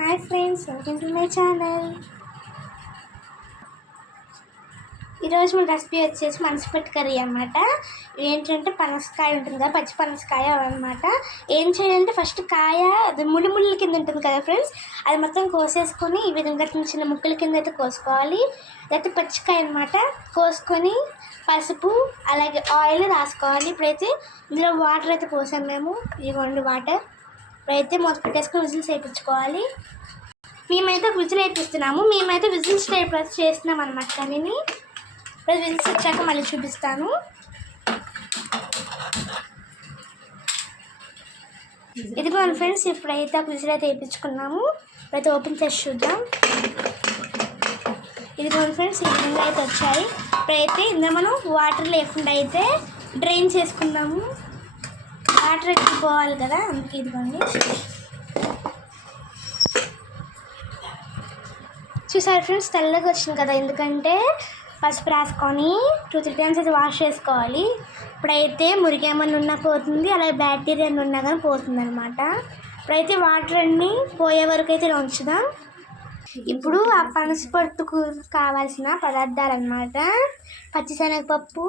Hi friends, welcome to my channel. ఈరోజు మన recipe వచ్చేసి మనసుపెట్టు కర్రీ అనమాట. ఏంటంటే పనసకాయ ఉంటుంది కదా, పచ్చి పనసకాయ అనమాట. ఏం చేయాలంటే ఫస్ట్ కాయ అది ముళ్ళు ముళ్ళు కింద ఉంటుంది కదా ఫ్రెండ్స్, అది మొత్తం కోసేసుకొని ఈ విధంగా చిన్న చిన్న ముక్కల కింద అయితే కోసుకోవాలి. లేకపోతే పచ్చికాయ అనమాట. కోసుకొని పసుపు అలాగే ఆయిల్ రాసుకోవాలి. ఇప్పుడైతే ఇందులో వాటర్ అయితే పోసాము మేము. ఇదిగోండి వాటర్. ఇప్పుడైతే మూత పెట్టేసుకొని విజిల్స్ వేయించుకోవాలి. మేమైతే విజిల్ వేపిస్తున్నాము. మేమైతే విజిల్స్ టైప్ చేస్తున్నాం అనమాట. కానీ విజిల్స్ వచ్చాక మళ్ళీ చూపిస్తాను. ఇదిగోండి ఫ్రెండ్స్, ఇప్పుడైతే ఒక విజిల్ అయితే వేయించుకున్నాము. ఇప్పుడైతే ఓపెన్ చేసి చూద్దాం. ఇదిగోండి ఫ్రెండ్స్, ఈ విధంగా అయితే వచ్చాయి. ఇప్పుడైతే ఇందులో మనం వాటర్ లేకుండా అయితే డ్రైన్ చేసుకుందాము. వాటర్ ఎక్కిపోవాలి కదా, అందుకే ఇదిగోండి. చూసారు ఫ్రెండ్స్, తెల్లగా వచ్చింది కదా, ఎందుకంటే పసుపు రాసుకొని 2-3 టైమ్స్ అయితే వాష్ చేసుకోవాలి. ఇప్పుడైతే మురిగేమన్నా ఉన్నా పోతుంది, అలాగే బ్యాక్టీరియా ఉన్నా కానీ పోతుంది అనమాట. ఇప్పుడైతే వాటర్ అన్నీ పోయే వరకు అయితే ఉంచుదాం. ఇప్పుడు ఆ పనసపొట్టుకు కావాల్సిన పదార్థాలు అన్నమాట: పచ్చిశనగపప్పు,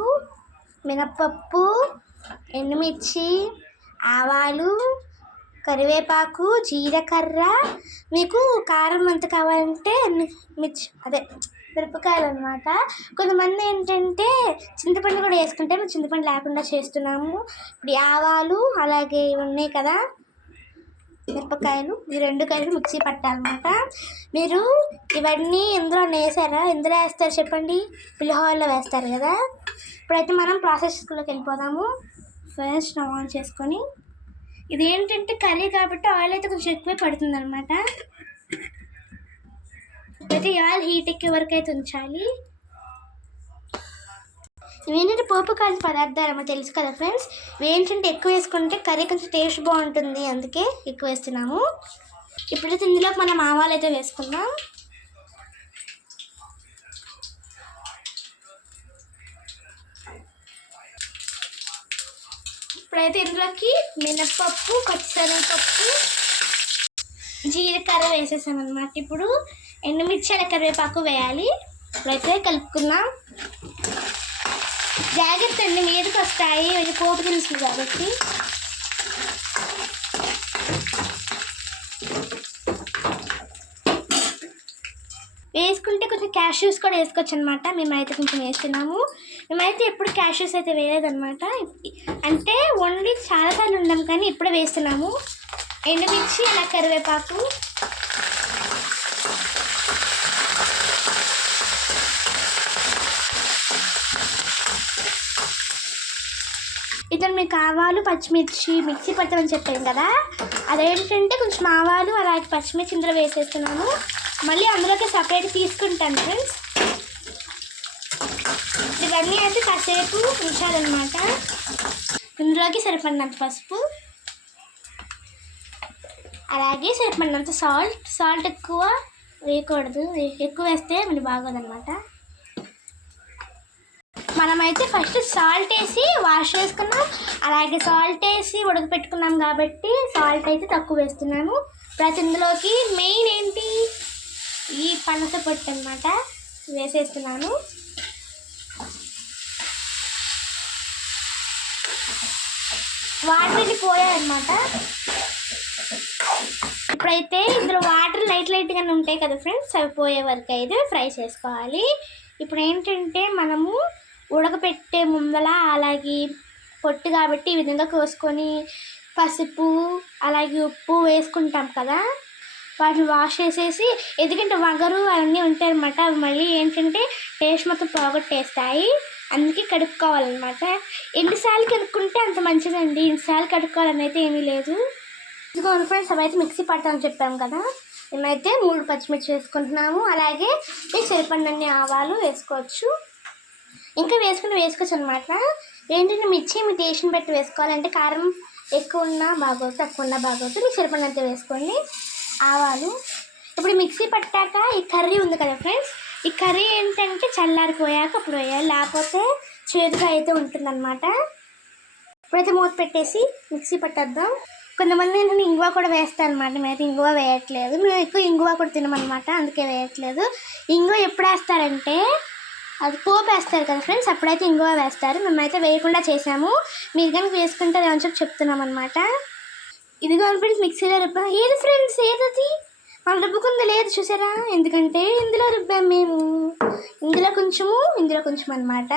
మినప్పప్పు, ఎండుమిర్చి, ఆవాలు, కరివేపాకు, జీలకర్ర, మీకు కారం ఎంత కావాలంటే మిరపకాయలు అనమాట. కొంతమంది ఏంటంటే చింతపండు కూడా వేసుకుంటే మేము చింతపండు లేకుండా చేస్తున్నాము. ఇప్పుడు ఆవాలు అలాగే ఇవి ఉన్నాయి కదా మిరపకాయలు, ఈ 2 కలిపి మిక్సీ పట్టాలన్నమాట. మీరు ఇవన్నీ ఇందులో వేసారా? ఇందులో వేస్తారు చెప్పండి? పులిహోరలో వేస్తారు కదా. ఇప్పుడైతే మనం ప్రాసెస్లోకి వెళ్ళిపోదాము. ఫస్ట్ స్టవ్ ఆన్ చేసుకొని, ఇది ఏంటంటే కర్రీ కాబట్టి ఆయిల్ అయితే కొంచెం ఎక్కువే పడుతుంది అనమాట. అయితే ఆయిల్ హీట్ ఎక్కే వరకు అయితే ఉంచాలి. ఇవేంటంటే పోపు కాల్చిన పదార్థాలు ఏమో తెలుసు కదా ఫ్రెండ్స్. ఇవేంటంటే ఎక్కువ వేసుకుంటే కర్రీ కొంచెం టేస్ట్ బాగుంటుంది, అందుకే ఎక్కువ వేస్తున్నాము. ఇప్పుడైతే ఇందులో మనం ఆవాలు అయితే వేసుకుందాం. ఇప్పుడైతే ఇందులోకి మినప్పప్పు, పచ్చిశనగపప్పు, జీలకర్ర వేసేసాం అనమాట. ఇప్పుడు ఎండుమిర్చి అలా కరివేపాకు వేయాలి. ఇప్పుడైతే కలుపుకుందాం. జాగ్రత్త అండి, మీదకి వస్తాయి, ఇది పోపు దినుసులు కాబట్టి. వేసుకుంటే కొంచెం క్యాష్యూస్ కూడా వేసుకోవచ్చు అనమాట. మేమైతే కొంచెం వేస్తున్నాము. మేమైతే ఎప్పుడు క్యాష్యూస్ అయితే వేయలేదన్నమాట. అంటే ఓన్లీ చాలాసార్లు ఉన్నాం కానీ ఇప్పుడే వేస్తున్నాము. ఎండుమిర్చి అలా కరివేపాకు, ఇతను మీకు ఆవాలు పచ్చిమిర్చి మిక్సీ పట్టమని చెప్పాను కదా, అదేంటంటే కొంచెం ఆవాలు అలాగే పచ్చిమిర్చి ఇందులో వేసేస్తున్నాను. మళ్ళీ అందులోకి సపరేట్ తీసుకుంటాను ఫ్రెండ్స్. ఇవన్నీ అయితే కాసేపు ఉంచాలన్నమాట. ఇందులోకి సరిపడినంత పసుపు, అలాగే సరిపడినంత సాల్ట్ ఎక్కువ వేయకూడదు, ఎక్కువ వేస్తే మనకి బాగోదన్నమాట. మనమైతే ఫస్ట్ సాల్ట్ వేసి వాష్ చేసుకున్నాం, అలాగే సాల్ట్ వేసి ఉడకపెట్టుకున్నాం కాబట్టి సాల్ట్ అయితే తక్కువ వేస్తున్నాను. ప్రతి ఇందులోకి మెయిన్ ఏంటి, ఈ పనస పొట్టు అనమాట వేసేస్తున్నాను. వాటర్ పోయాయన్నమాట. ఇప్పుడైతే ఇందులో వాటర్ లైట్గానే ఉంటాయి కదా ఫ్రెండ్స్, అవి పోయే వరకు అయితే ఫ్రై చేసుకోవాలి. ఇప్పుడు ఏంటంటే మనము ఉడకపెట్టే ముందల అలాగే పొట్టు కాబట్టి ఈ విధంగా కోసుకొని పసుపు అలాగే ఉప్పు వేసుకుంటాం కదా, వాటిని వాష్ చేసేసి, ఎందుకంటే వగరు అవన్నీ ఉంటాయి అనమాట. అవి మళ్ళీ ఏంటంటే టేస్ట్ మొత్తం పోగొట్టేస్తాయి, అందుకే కడుక్కోవాలన్నమాట. ఎన్నిసార్లు కడుక్కుంటే అంత మంచిదండి, ఎన్నిసార్లు కడుక్కోవాలని అయితే ఏమీ లేదు. ఇదిగోండి ఫ్రెండ్స్, అవైతే మిక్సీ పడతామని చెప్పాము కదా, మేమైతే 3 పచ్చిమిర్చి వేసుకుంటున్నాము. అలాగే మీకు సరిపడినన్ని ఆవాలు వేసుకోవచ్చు, ఇంకా వేసుకోవచ్చు అనమాట. ఏంటంటే మిర్చి మీ టేస్ట్ని బట్టి వేసుకోవాలంటే కారం ఎక్కువ ఉన్నా బాగోదు, తక్కువ ఉన్నా బాగోదు, మీకు సరిపడినంత వేసుకోండి. ఆవాలు ఇప్పుడు మిక్సీ పట్టాక ఈ కర్రీ ఉంది కదా ఫ్రెండ్స్, ఈ కర్రీ ఏంటంటే చల్లారిపోయాక అప్పుడు వేయాలి, లేకపోతే చేదుగా అయితే ఉంటుందన్నమాట. ఇప్పుడైతే మూత పెట్టేసి మిక్సీ పట్టేద్దాం. కొంతమంది నేను ఇంగువ కూడా వేస్తాను అనమాట. మేము ఇంగువ వేయట్లేదు, మేము ఎక్కువ ఇంగువ కూడా తినమన్నమాట, అందుకే వేయట్లేదు. ఇంగువ ఎప్పుడు వేస్తారంటే అది పోపు వేస్తారు కదా ఫ్రెండ్స్, అప్పుడైతే ఇంగువ వేస్తారు. మేమైతే వేయకుండా చేసాము, మీరు కనుక వేసుకుంటారు అని చెప్తున్నాం అనమాట. ఇదిగో ఫ్రెండ్స్ మిక్సీలో రుబ్బా. ఏది ఫ్రెండ్స్ ఏదది? మనం రుబ్బుకుంది లేదు చూసారా, ఎందుకంటే ఇందులో రుబ్బాం మేము, ఇందులో కొంచెం అనమాట.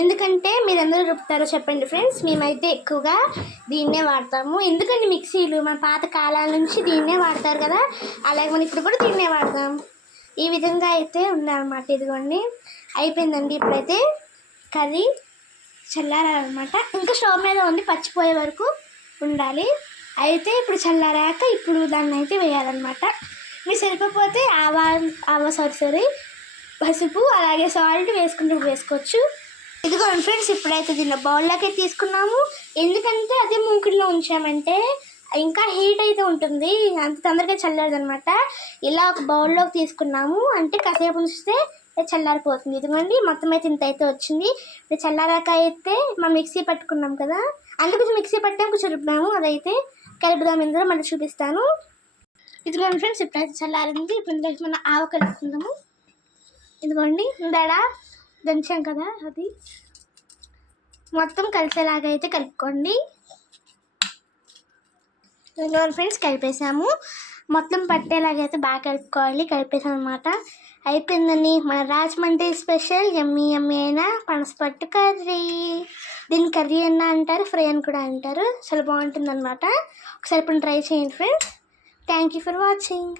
ఎందుకంటే మీరు అందరూ రుబ్బుతారో చెప్పండి ఫ్రెండ్స్, మేమైతే ఎక్కువగా దీన్నే వాడతాము. ఎందుకంటే మిక్సీలు మన పాత కాలాల నుంచి దీన్నే వాడతారు కదా, అలాగే మనం ఇప్పుడు కూడా దీన్నే వాడతాం. ఈ విధంగా అయితే ఉందన్నమాట. ఇదిగోండి అయిపోయిందండి. ఇప్పుడైతే కర్రీ చల్లారాలన్నమాట, ఇంకా స్టవ్ మీద ఉంది, పచ్చిపోయే వరకు ఉండాలి. అయితే ఇప్పుడు చల్లారాక ఇప్పుడు దాన్ని అయితే వేయాలన్నమాట. మీరు సరిపోతే సారీ పసుపు అలాగే సాల్ట్ వేసుకుంటూ వేసుకోవచ్చు. ఇదిగో ఫ్రెండ్స్ ఇప్పుడైతే దీన్ని బౌల్లోకి తీసుకున్నాము. ఎందుకంటే అదే మూకుడిలో ఉంచామంటే ఇంకా హీట్ అయితే ఉంటుంది, అంత తొందరగా చల్లారదనమాట. ఇలా ఒక బౌల్లోకి తీసుకున్నాము అంటే కాసేపు ఉంచితే చల్లారిపోతుంది. ఇదిగోండి మొత్తం అయితే ఇంత అయితే వచ్చింది. ఇప్పుడు చల్లారాక అయితే మనం మిక్సీ పట్టుకున్నాం కదా, అందుకు కొంచెం మిక్సీ పట్టాము, కొంచెం రుబ్బాము, అదైతే కలుపుదాం ఇందులో మళ్ళీ చూపిస్తాను. ఇదిగోండి ఫ్రెండ్స్ ఇప్పుడైతే చల్లారింది. ఇప్పుడు ఇందులో మనం ఆవు కలుపుకుందాము. ఇదిగోండి దడ దంచాం కదా, అది మొత్తం కలిసేలాగా అయితే కలుపుకోండి. ఇదిగోండి ఫ్రెండ్స్ కలిపేసాము, మొత్తం పట్టేలాగైతే బాగా కలుపుకోవాలి. కలిపేసాం అనమాట. అయిపోయిందని మన రాజమండ్రి స్పెషల్ యమ్మీ అయిన పనసపట్టు కర్రీ. దీన్ని కర్రీ అన్న అంటారు, ఫ్రై అని కూడా అంటారు, చాలా బాగుంటుంది అనమాట. ఒకసారి ఇప్పుడు ట్రై చేయండి friends. Thank you for watching.